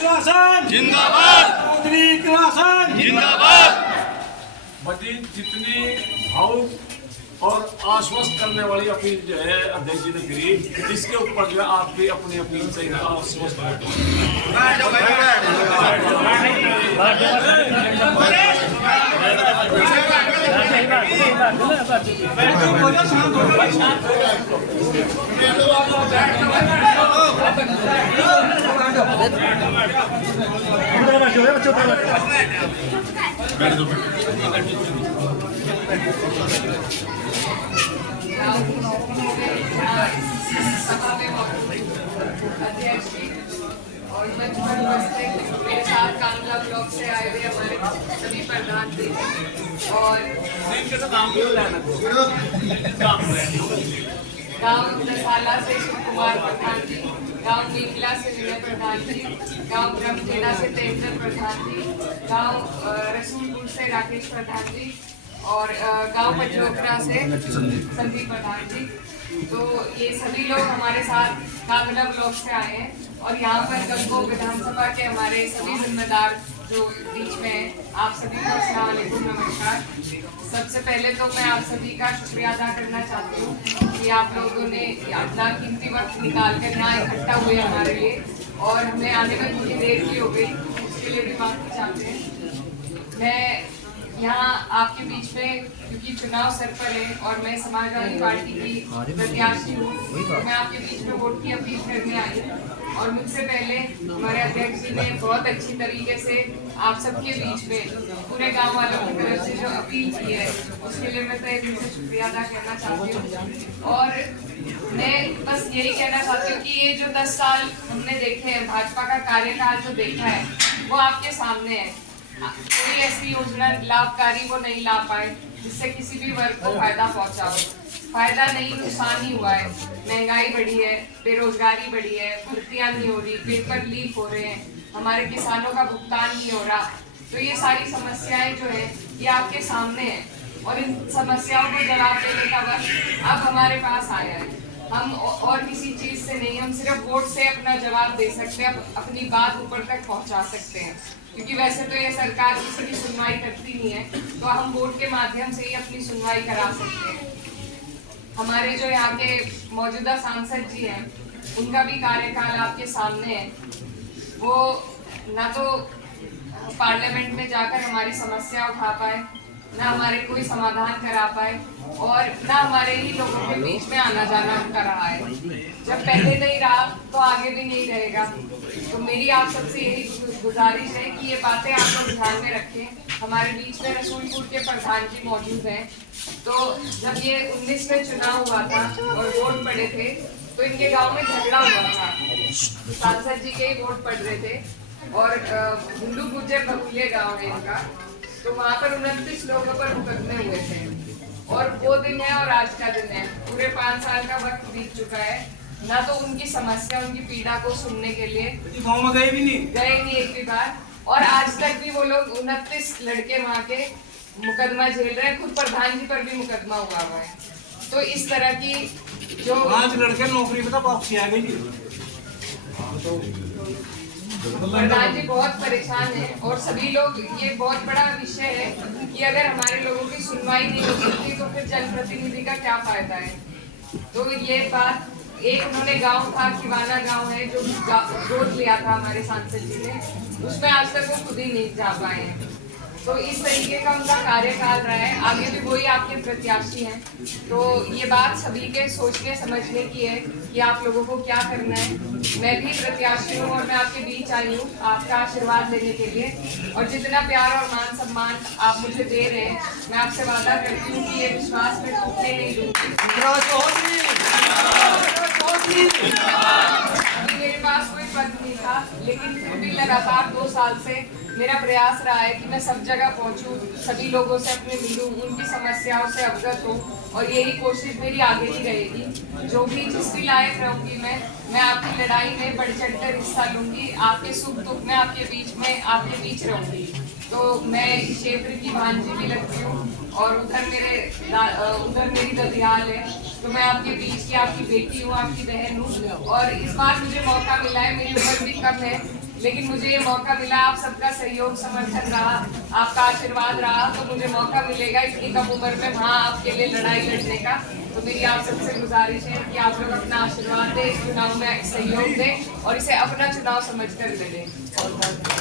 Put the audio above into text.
किरासन जिंदाबाद, चौधरी किरासन जिंदाबाद। बड़ी जितनी भावुक और आश्वस्त करने वाली अपील जो है अध्यक्ष जी ने करी, जिसके ऊपर जो है आपकी अपनी अपील से आश्वस्त सभा में अध्यक्ष जी और मंच पर उपस्थित मेरे साथ कांगड़ा ब्लॉक से आए हुए हमारे सभी प्रधान जी और गांव दसाला से शिव कुमार प्रधान जी, गांव नीमला से विनय प्रधान जी, गांव ब्रह्मखेड़ा से तेजर प्रधान जी, गांव रसूलपुर से राकेश प्रधान जी और गांव पंचोकरा से संदीप प्रधान जी। तो ये सभी लोग हमारे साथ कांगड़ा ब्लॉक से आए हैं और यहाँ पर गंगो विधानसभा के हमारे सभी जिम्मेदार जो बीच में हैं, आप सभी को अस्सलाम वालेकुम, नमस्कार। सबसे पहले तो मैं आप सभी का शुक्रिया अदा करना चाहती हूँ कि आप लोगों ने अपना कीमती वक्त निकाल कर यहाँ इकट्ठा हुए हमारे लिए और हमें आने में थोड़ी देर की हो गई, उसके लिए भी माफी चाहते हैं। मैं यहाँ आपके बीच में क्योंकि चुनाव सर पर है और मैं समाजवादी पार्टी की प्रत्याशी हूँ, तो मैं आपके बीच में वोट की अपील करने आई हूँ और मुझसे पहले हमारे अध्यक्ष जी ने बहुत अच्छी तरीके से आप सबके बीच में पूरे गांव वालों की तरफ से जो अपील की है उसके लिए मैं तहे दिल से शुक्रिया अदा करना चाहती हूँ। और मैं बस यही कहना चाहती हूँ कि ये जो 10 साल हमने देखे हैं, भाजपा का कार्यकाल जो देखा है वो आपके सामने है। कोई ऐसी योजना लाभकारी वो नहीं ला पाए जिससे किसी भी वर्ग को फायदा पहुंचा हो। फायदा नहीं, नुकसान ही हुआ है। महंगाई बढ़ी है, बेरोजगारी बढ़ी है, भर्तियां नहीं हो रही, पेपर लीक हो रहे हैं, हमारे किसानों का भुगतान नहीं हो रहा। तो ये सारी समस्याएं जो है ये आपके सामने है और इन समस्याओं को जवाब देने का वक्त अब हमारे पास आया है। हम और किसी चीज से नहीं, हम सिर्फ वोट से अपना जवाब दे सकते हैं, अपनी बात ऊपर तक पहुंचा सकते हैं। क्योंकि वैसे तो ये सरकार किसी की सुनवाई करती नहीं है, तो हम वोट के माध्यम से ही अपनी सुनवाई करा सकते हैं। हमारे जो यहाँ के मौजूदा सांसद जी हैं, उनका भी कार्यकाल आपके सामने है। वो ना तो पार्लियामेंट में जाकर हमारी समस्या उठा पाए, ना हमारे कोई समाधान करा पाए और ना हमारे ही लोगों के बीच में आना जाना उनका रहा है। जब पहले नहीं रहा तो आगे भी नहीं रहेगा। तो मेरी आप सबसे यही गुजारिश है कि ये बातें आप लोग ध्यान में रखें। हमारे बीच में रसूलपुर के प्रधान जी मौजूद हैं। तो जब ये 19 में चुनाव हुआ था और वोट पड़े थे तो इनके गांव में झगड़ा हुआ था, सांसद जी के ही वोट पड़ रहे थे और हिंदू गुर्जर बहुल्य गाँव है इनका। तो वहाँ पर 29 लोगों पर मुकदमे हुए थे और वो दिन है और आज का दिन है। पूरे 5 साल का वक्त बीत चुका है, ना तो उनकी समस्या, उनकी पीड़ा को सुनने के लिए गाँव में गए नहीं एक भी बार। और आज तक भी वो लोग 29 लड़के वहाँ के मुकदमा झेल रहे हैं। खुद प्रधान जी पर भी मुकदमा हुआ है। तो इस तरह की जो 5 लड़के नौकरी में वापसी आ गई। प्रधान जी बहुत परेशान है और सभी लोग, ये बहुत बड़ा विषय है कि अगर हमारे लोगों की सुनवाई नहीं हो सकती तो फिर जनप्रतिनिधि का क्या फायदा है। तो ये बात, एक उन्होंने गांव था, खिवाना गांव है, जो गोद लिया था हमारे सांसद जी ने, उसमें आज तक वो खुद ही नहीं जा पाए हैं। तो इस तरीके का उनका कार्यकाल रहा है, आगे भी वही आपके प्रत्याशी हैं। तो ये बात सभी के सोचने समझने की है कि आप लोगों को क्या करना है। मैं भी प्रत्याशी हूँ और मैं आपके बीच आई हूँ आपका आशीर्वाद लेने के लिए। और जितना प्यार और मान सम्मान आप मुझे दे रहे हैं, मैं आपसे वादा करती हूँ कि ये विश्वास में टूटने नहीं दूंगी। मेरे पास कोई पद नहीं था, लेकिन फिर भी लगातार 2 साल से मेरा प्रयास रहा है कि मैं सब जगह पहुंचूं, सभी लोगों से अपने मिलूं, उनकी समस्याओं से अवगत हूं और यही कोशिश मेरी आगे ही रहेगी। जो भी जिस भी लायक रहूंगी मैं आपकी लड़ाई में बढ़ चढ़कर हिस्सा लूंगी, आपके सुख दुख में आपके बीच रहूंगी। तो मैं इस क्षेत्र की भांजी भी लगती हूँ और उधर मेरी ददियाल है, तो मैं आपके बीच की आपकी बेटी हूँ, आपकी बहन हूँ। और इस बार मुझे मौका मिला है, मेरी उम्र भी कम है, लेकिन मुझे ये मौका मिला, आप सबका सहयोग समर्थन रहा, आपका आशीर्वाद रहा, तो मुझे मौका मिलेगा इतनी कम उम्र में वहाँ आपके लिए लड़ाई लड़ने का। तो मेरी आप सबसे गुजारिश है कि आप लोग अपना आशीर्वाद दें, इस चुनाव में सहयोग दें और इसे अपना चुनाव समझकर लड़ें।